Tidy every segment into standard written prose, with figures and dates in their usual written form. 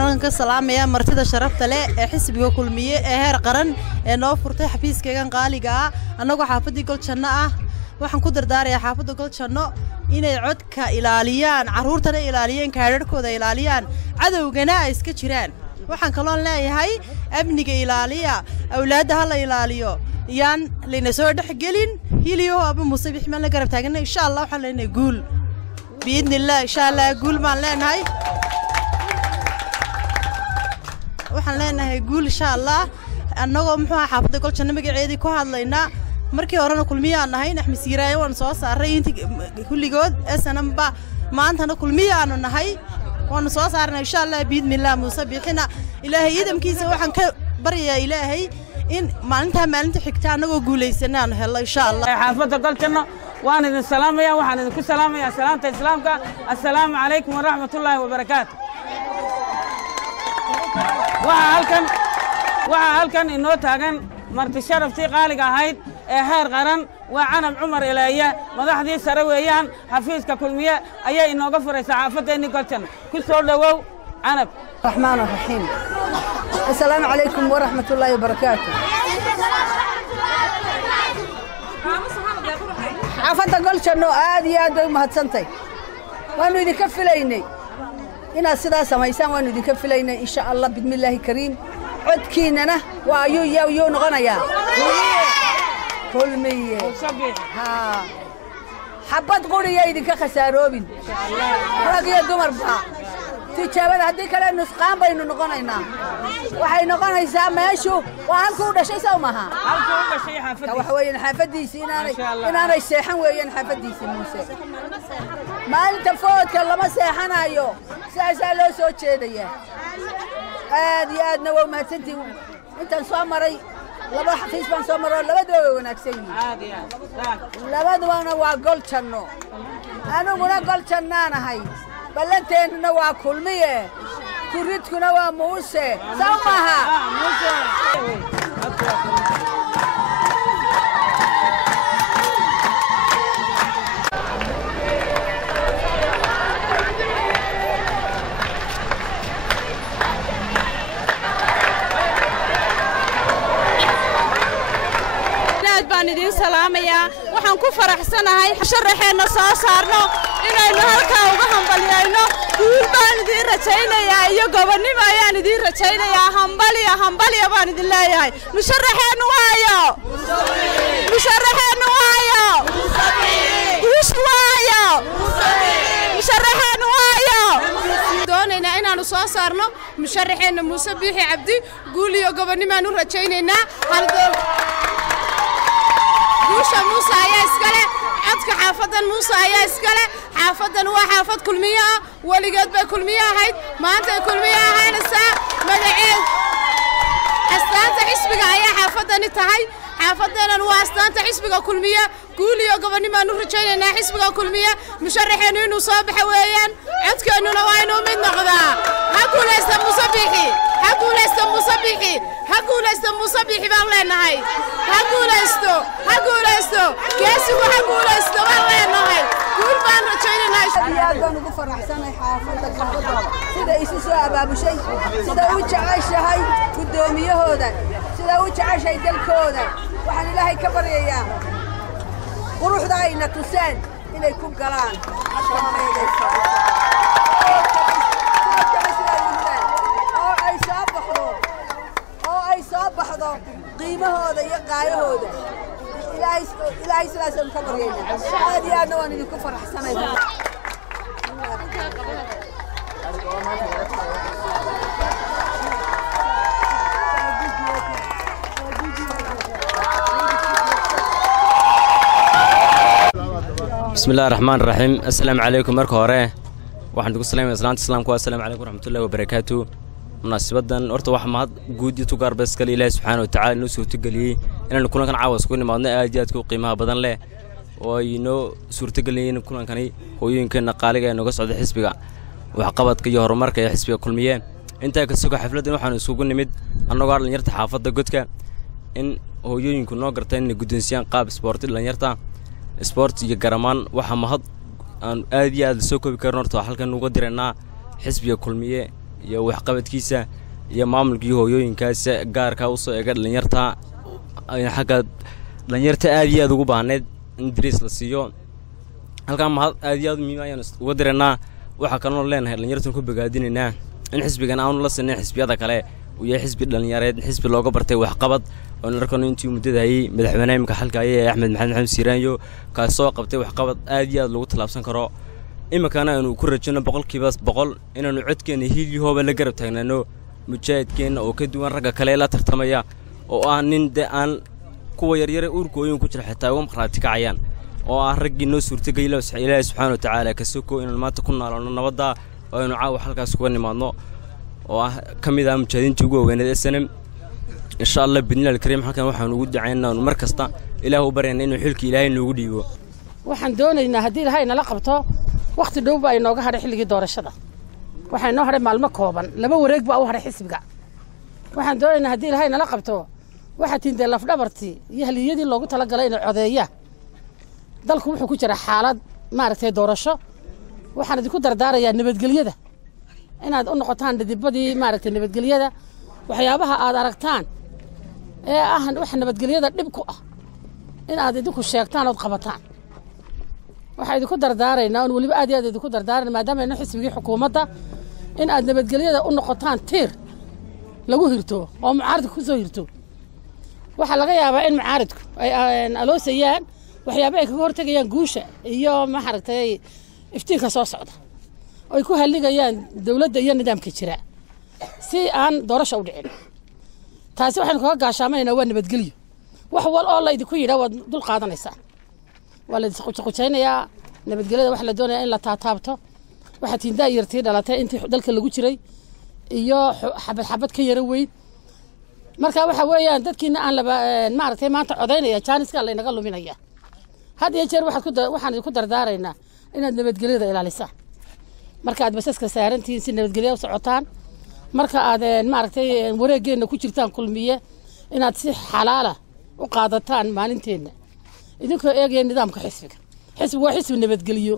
waxaan ka salaamayaa martida sharafta leh ee xisbiga kulmiye ee heer qaran ee noo furtay xafiiskaygan qaaliga ah anagoo xaafadii Goljanno ah waxaan ku dardaarayaa xaafadda Goljanno inay codka ilaaliyaan caruurtana ilaaliyaan kaadhadhkooda ilaaliyaan cadawgana ay iska jiraan waxaan kaloo leeyahay amniga ilaaliya awlaadaha la ilaaliyo yaan leena soo dhaxgelin hiliyo aba musabix ma la garab taagna insha Allah waxaan leenahay guul biidnillah insha Allah guul ma leenahay waxaan leenahay guul insha Allah annagoo muxuu xaafadda Goljanno magaceedii ku hadlaynaa markii horena kulmiyaan nahay Axmed Siiraayo waan soo saaray intii kulligood SNMba maantana kulmiyaan nahay waan soo saarnay insha Allah biidnillah musabixina ilaahay idamkiisa waxaan ka baryaa ilaahay in maalinta xigta anagoo guuleysanaan helo insha Allah xaafadda Goljanno waan idin salaamayaa waxaan idinku salaamayaa salaanta islaamka assalaamu calaykum wa rahmatullaahi wa barakaatuh waxa halkan inoo taagan marti sharaftii qaaliga ahayd ee heer qaran waa Canab Cumar Ilaaya madaxdii sare weeyaan xafiiska kulmiye ayaa inooga furaysaa xaafaddeeni Goljanno ku soo dhawow Canab الرحمن الرحيم السلام عليكم ورحمة الله وبركاته xaafadda Goljanno aad iyo aad u mahadsantahay waanu idinka filaynay inaad sidaa samaysaan waanu idinka filaynay insha Allah bismillaahi kariim codkiinana waa ayuu noqonayaa kulmiye ha xabad quriya idinka khasaaroobin rag iyo dumarba tijaabada haddii kale nusqaan baynu noqonaynaa waxay noqonaysaa meeshu waa halkuu dhashay soo maaha waxa weeyaan xaafadiisii inaanay seexan weeyaan xaafadiisii Muuse maalinta foodka lama seexanayo saasaa loo soo jeedayaa aad iyo aadna waa mahadsantii intaan soo maray laba xafiis baan soo maray labadaba way wanaagsan yihiin labadaba waa Goljanno anuguna Goljannaan ahay ballanteennuna waa kulmiye kuridkuna waa Muuse soo maaha idin salaamaya waxaan ku faraxsanahay sharaxeena soo saarno inaynu halka uga hambaliyayno guul baan idin rajaynayaa iyo gobonnimo ayaan idin rajaynayaa hambaliya baan idin leeyahay musharaxeenu waayo musharaxeenu waayo doonayna inaanu soo saarno musharaxeena Muuse Biixi Cabdi guul iyo gobonnimo aanu rajaynaynaa Muuse ayaa iskale codka xaafadan Muuse ayaa iskale xaafadan waa xaafad kulmiye ah waligeed bay kulmiye ahayd maanta kulmiye ahaanaysaa magaceed astaanta xisbiga ayaa xaafadani tahay xaafadan waa astaanta xisbiga kulmiye guul iyo gobonnimo aanu rajaynaynaa xisbiga kulmiye musharaxeenu inuu soo baxo weeyaan codkeennuna waa inuu mid noqdaa ha guuleysta Muuse Biixi baan leenahay ha guuleysto geesigu ha guuleysto baan leenahay guul baan rajaynaynaa aad baan ugu faraxsanahay xaafadda sida isu soo abaabushay sida u jeceshahay gudoomiyahooda sida u jeceshahay dalkooda waxaan ilaahay ka baryayaa quruxda ayna tuseen inay ku galaan qiimahooda iyo qaayahooda ilaahay sidaasaan ka baryaynaa aad iyo aadna waan idinku faraxsanahay بسم الله الرحمن الرحيم السلام عليكم marka hore waxaan ugu salaamay islaanta islaamku assalaamu calaykum waraxmatullaahi wabarakaatuh munaasabadan horta wax mahad guud iyo tugaar bas kale Ilaahay subhanahu wa ta'ala inuu soo tagaliyay inaan kulankan caawas ku nimaadno aad iyo aad ku qiimaha badan leh oo inoo suurtageliyeen kulankani hooyooyinkeena qaaliga ee naga socda xisbiga wax qabadka iyo horumarka ee xisbiga kulmiye inta ka soo xafladan waxaan isugu nimid annagoo dhalinyarta xaafadda godka in hooyooyinku noo garteen in guddoonsiyaan qaab sport dhalinyarta sport iyo garamaan waxa mahad aan aad iyo aad soo koobi karno horta halkan uga direynaa xisbiga kulmiye iyo waxqabadkiisa iyo maamulkii hooyooyinkaas gaarka u soo eega dhalinyarta xagga dhalinyarta aad iyo aad ugu baahneed in dariis la siiyo halkaan mahad aad iyo aad muhiim ayaan uga diranaa waxa kaloo leenahay dhalinyartan ku bogaadinaynaa in xisbigan aanu la sinay xisbiyada kale uu yahay xisbi dhalinyareed xisbi looga bartay waxqabad oo narkano intii muddadaayay madaxweynaha imka xalka ayay Axmed Maxamed Siiraanyo ka soo qabtay waxqabad aad iyo aad lagu talaabsan karo imikana aanu ku rajayno 100% inaanu codkeena hiiliyahooba la garab taagnaano mujaahidkeena oo ka duwan ragga kale la tartamaya oo aan nin aan kuwa yaryar uurkooyin ku jira xitaa uga marxaati kacayaan oo ah raggii noo suurtagay Ilaahay subxaanahu wa ta'aala ka soo koo inaan maanta ku noolaano nabadda oo aynu caawa halkaas kuga nimaadno oo ah kamid ah mujaahidintii ugu weynada SNM insha Allah bidnil kareem halkan waxaan ugu ducaynaa mar kasta Ilaahay u barayna inuu xilki Ilaahay noogu dhiibo waxaan doonaynaa haddii Ilaahay nala qabto waqti dhow baa inooga hadhay xilligii doorashada waxay noo hadhay maalmo kooban laba wareeg baa u hadhay xisbiga waxaan doonaynaa haddii Ilaahay nala qabto waxa tiinday laf dhabartii iyo haliyadii loogu tala galay in codeeya dalku wuxuu ku jira xaalad maaragtay doorasho waxaan idinku dardaarayaa nabadgelyada inaad u noqotaan dibadii maaragtay nabadgelyada waxyaabaha aad aragtaan ee ah wax nabadgelyada dhib ku ah inaad idinku sheegtaan oo qabataan waxa idinku dardaaraynaa oo waliba aad iyo aad idinku dardaarana maadaama aynu xisbigii xukuumadda in aad nabadgelyada u noqotaan tiir lagu hirto oo mucaaradku ku soo hirto waxa laga yaabaa in mucaaradku ay aloosayaan waxyaabo ay kaga hortagayaan guusha iyo maaragtay iftiinka soo socda oo ay ku haligayaan dawladda iyo nidaamka jira si aan doorasho u dhicin taasi waxaan kaga gaashaamayna waa nabadgelyo wax wal oo la idinku yiraahdo wad dul qaadanaysaa wala isquuqaynayaa nabadgelyada wax la doonayaa in la taataabto waxa tiinda yartii dhalatay intii dalka lagu jiray iyo xabad ka yara weyn marka waxa weeyaan dadkiina aan la maaragtay maanta codeynaya jaaniska la inaga luminaya had iyo jeer waxaan ku dardaaraynaa inaad nabadgelyada ilaalisaan marka aad basaska saarantiin si nabadgelyo u socotaan marka aad maaragtay wareegeena ku jirtaan kulmiye inaad si xalaala u qaadataan maalinteena idinkoo eegaya nidaamka xisbiga waa xisbi nabadgelyo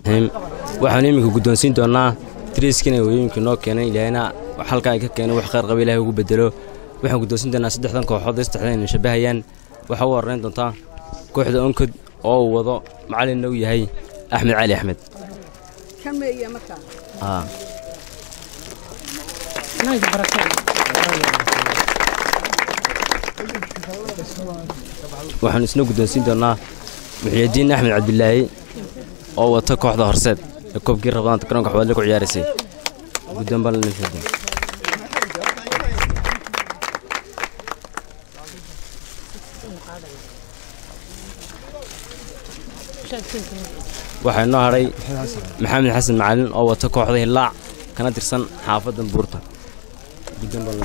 waxaan imika guddoonsiin doonaa tiriiskina hooyooyinka noo keenay ilaahayna halka ay ka keenay wax khayr qaba Ilaahay ugu bedelo waxaan guddoonsiin doonaa saddexdan kooxood saddexdan shabahayaan waxa uu horeyn doontaa kooxda onkod oo wado macallin uu yahay Axmed Cali Axmed kameeya marka nayd barakaa waxaan isna guddoonsiin doonaa Muxyidiin Axmed Cabdillaahi oo wata kooxda horseed ee koobkii Rabadaanta garoonka xawaalada ku ciyaaraysay guddoon bal nafada waxay noo haray Maxamed Xasan Macallin oo wata kooxda Hilaac kana tirsan xaafadda Buurta guddoon bal